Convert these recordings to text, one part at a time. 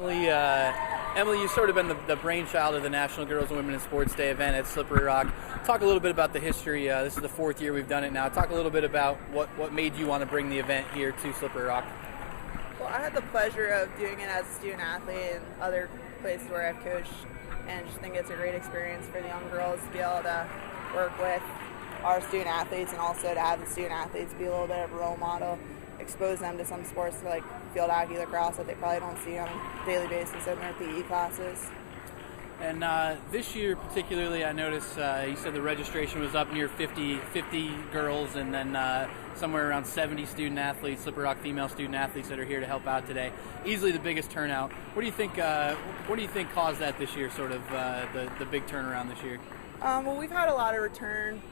Emily, you've sort of been the brainchild of the National Girls and Women in Sports Day event at Slippery Rock. Talk a little bit about the history. This is the 4th year we've done it now. Talk a little bit about what made you want to bring the event here to Slippery Rock. Well, I had the pleasure of doing it as a student athlete and other places where I've coached, and just think it's a great experience for the young girls to be able to work with our student athletes, and also to have the student athletes be a little bit of a role model, expose them to some sports like field hockey, lacrosse that they probably don't see on a daily basis in their PE classes. And this year particularly, I noticed you said the registration was up near 50 girls, and then somewhere around 70 student athletes, Slippery Rock female student athletes that are here to help out today. Easily the biggest turnout. What do you think? What do you think caused that this year? Sort of the big turnaround this year. Well, we've had a lot of return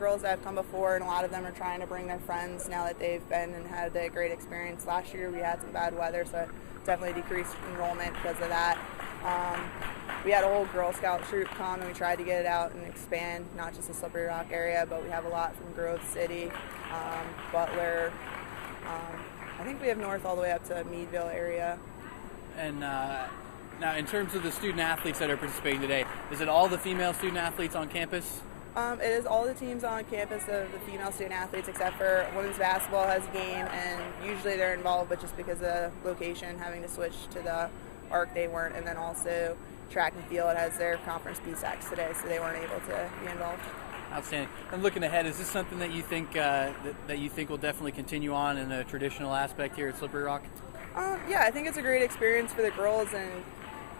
girls that have come before, and a lot of them are trying to bring their friends now that they've been and had a great experience. Last year we had some bad weather, so definitely decreased enrollment because of that. We had a whole Girl Scout troop come, and we tried to get it out and expand, not just the Slippery Rock area, but we have a lot from Grove City, Butler. I think we have north all the way up to Meadville area. And now, in terms of the student athletes that are participating today, is it all the female student athletes on campus? It is all the teams on campus of the female student athletes, except for women's basketball has a game, and usually they're involved, but just because of location, having to switch to the ARC, they weren't. And then also track and field has their conference PSACs today, so they weren't able to be involved. Outstanding. And looking ahead, is this something that you think that you think will definitely continue on in a traditional aspect here at Slippery Rock? Yeah, I think it's a great experience for the girls, and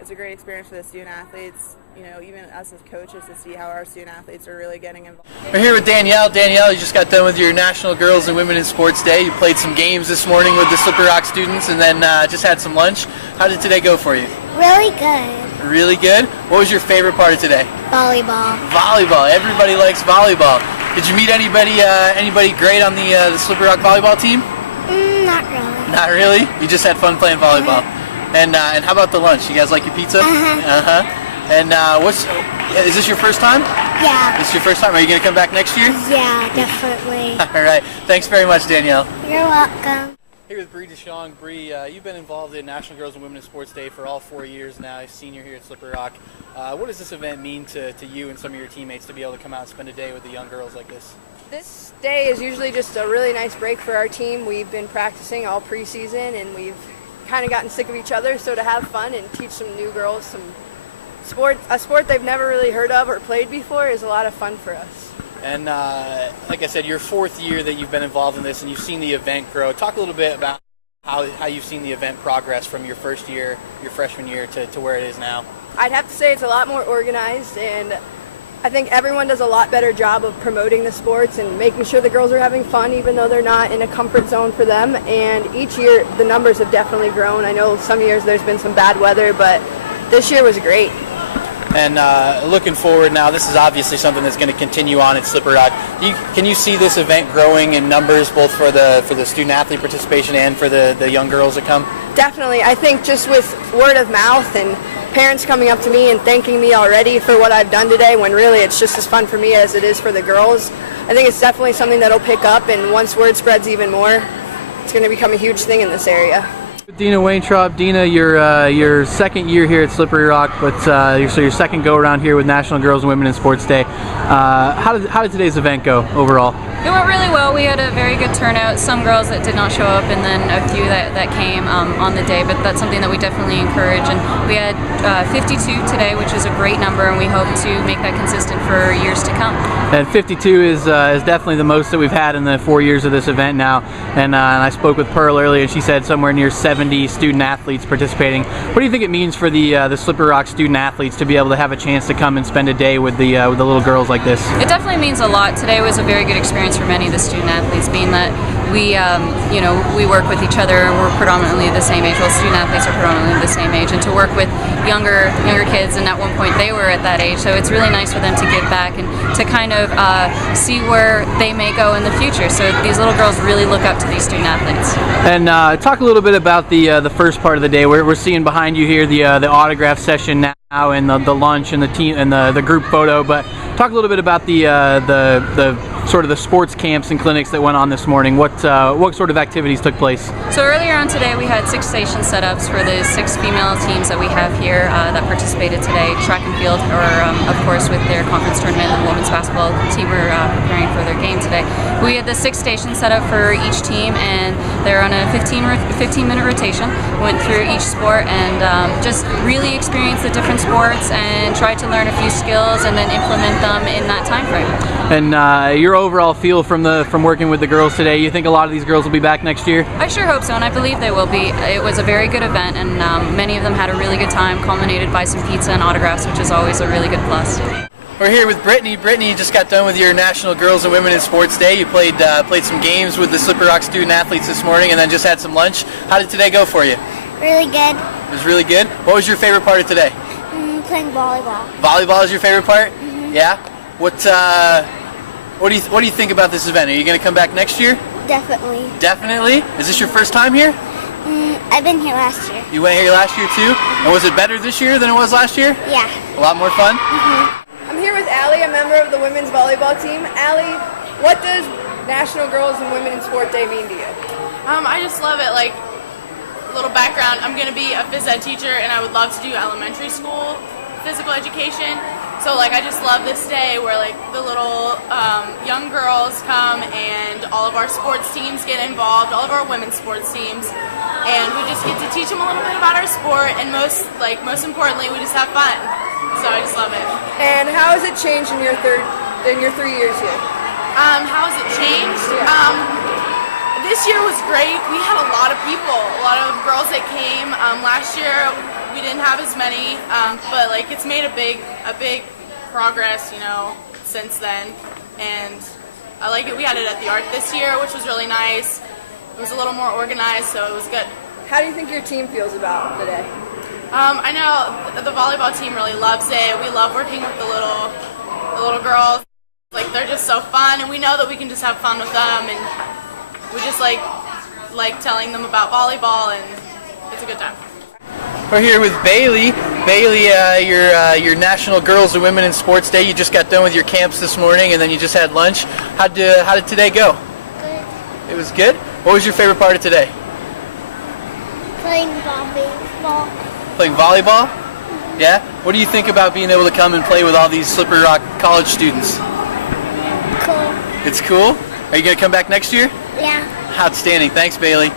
it's a great experience for the student athletes. You know, even us as coaches, to see how our student athletes are really getting involved. We're here with Danielle. Danielle, you just got done with your National Girls and Women in Sports Day. You played some games this morning with the Slippery Rock students, and then just had some lunch. How did today go for you? Really good. Really good? What was your favorite part of today? Volleyball. Volleyball. Everybody likes volleyball. Did you meet anybody great on the Slippery Rock volleyball team? Not really. Not really? You just had fun playing volleyball. And how about the lunch? You guys like your pizza? And is this your first time? Yeah. This is your first time? Are you going to come back next year? Yeah, definitely. All right. Thanks very much, Danielle. You're welcome. Here with Dishong. You've been involved in National Girls and Women in Sports Day for all 4 years now, a senior here at Slippery Rock. What does this event mean to you and some of your teammates to be able to come out and spend a day with the young girls like this? This day is usually just a really nice break for our team. We've been practicing all preseason, and we've kind of gotten sick of each other, so to have fun and teach some new girls a sport they've never really heard of or played before is a lot of fun for us. And like I said, your 4th year that you've been involved in this, and you've seen the event grow. Talk a little bit about how you've seen the event progress from your first year, your freshman year, to where it is now. I'd have to say it's a lot more organized, and I think everyone does a lot better job of promoting the sports and making sure the girls are having fun, even though they're not in a comfort zone for them. And each year the numbers have definitely grown. I know some years there's been some bad weather, but this year was great. And looking forward now, this is obviously something that's going to continue on at Slippery Rock. Can you see this event growing in numbers, both for the student athlete participation and for the young girls that come? Definitely. I think just with word of mouth and parents coming up to me and thanking me already for what I've done today, when really it's just as fun for me as it is for the girls, I think it's definitely something that'll pick up, and once word spreads even more, it's going to become a huge thing in this area. Deana Waintraub. Deana, your second year here at Slippery Rock, but so your second go around here with National Girls and Women in Sports Day. How did today's event go overall? It went really well. We had a very good turnout. Some girls that did not show up, and then a few that came on the day, but that's something that we definitely encourage. And we had 52 today, which is a great number, and we hope to make that consistent for years to come. And 52 is definitely the most that we've had in the 4 years of this event now. And I spoke with Pearl earlier, and she said somewhere near 70 student athletes participating. What do you think it means for the Slippery Rock student athletes to be able to have a chance to come and spend a day with the little girls like this? It definitely means a lot. Today was a very good experience for many of the student athletes, being that we work with each other. We're predominantly the same age. Well, student athletes are predominantly the same age, and to work with younger kids, and at one point they were at that age. So it's really nice for them to give back and to kind of see where they may go in the future. So these little girls really look up to these student athletes. And talk a little bit about the first part of the day. We're seeing behind you here the autograph session now, and the lunch and the team and the group photo. But talk a little bit about the sort of the sports camps and clinics that went on this morning. What sort of activities took place? So earlier on today, we had 6 station setups for the 6 female teams that we have here that participated today. Track and field, or of course with their conference tournament, and the women's basketball team were preparing for their game today. We had the 6 stations set up for each team, and they're on a 15-minute rotation. Went through each sport and just really experienced the different sports and tried to learn a few skills and then implement them in that time frame. And your overall feel from working with the girls today, you think a lot of these girls will be back next year? I sure hope so, and I believe they will be. It was a very good event, and many of them had a really good time, culminated by some pizza and autographs, which is always a really good plus. We're here with Brittany. Brittany, you just got done with your National Girls and Women in Sports Day. You played some games with the Slippery Rock student athletes this morning, and then just had some lunch. How did today go for you? Really good. It was really good. What was your favorite part of today? Playing volleyball. Volleyball is your favorite part? Yeah. What do you think about this event? Are you going to come back next year? Definitely. Definitely. Is this your first time here? I've been here last year. You went here last year too. And was it better this year than it was last year? Yeah. A lot more fun. I'm here with Alee, a member of the women's volleyball team. Alee, what does National Girls and Women in Sport Day mean to you? I just love it. Like, a little background, I'm going to be a phys ed teacher, and I would love to do elementary school physical education. So, like, I just love this day where, like, the little young girls come and all of our sports teams get involved, all of our women's sports teams, and we just get to teach them a little bit about our sport, and most importantly, we just have fun. So I just love it. And how has it changed in your 3 years here? How has it changed? This year was great. We had a lot of people, a lot of girls that came. Last year we didn't have as many, but like it's made a big progress, you know, since then. And I like it. We had it at the Art this year, which was really nice. It was a little more organized, so it was good. How do you think your team feels about today? I know the volleyball team really loves it. We love working with the little girls. Like, they're just so fun, and we know that we can just have fun with them, and we just like telling them about volleyball, and it's a good time. We're here with Bailey. Bailey, your National Girls and Women in Sports Day. You just got done with your camps this morning, and then you just had lunch. How did today go? Good. It was good. What was your favorite part of today? Playing volleyball. Playing volleyball? Yeah? What do you think about being able to come and play with all these Slippery Rock College students? Cool. It's cool? Are you going to come back next year? Yeah. Outstanding. Thanks, Bailey.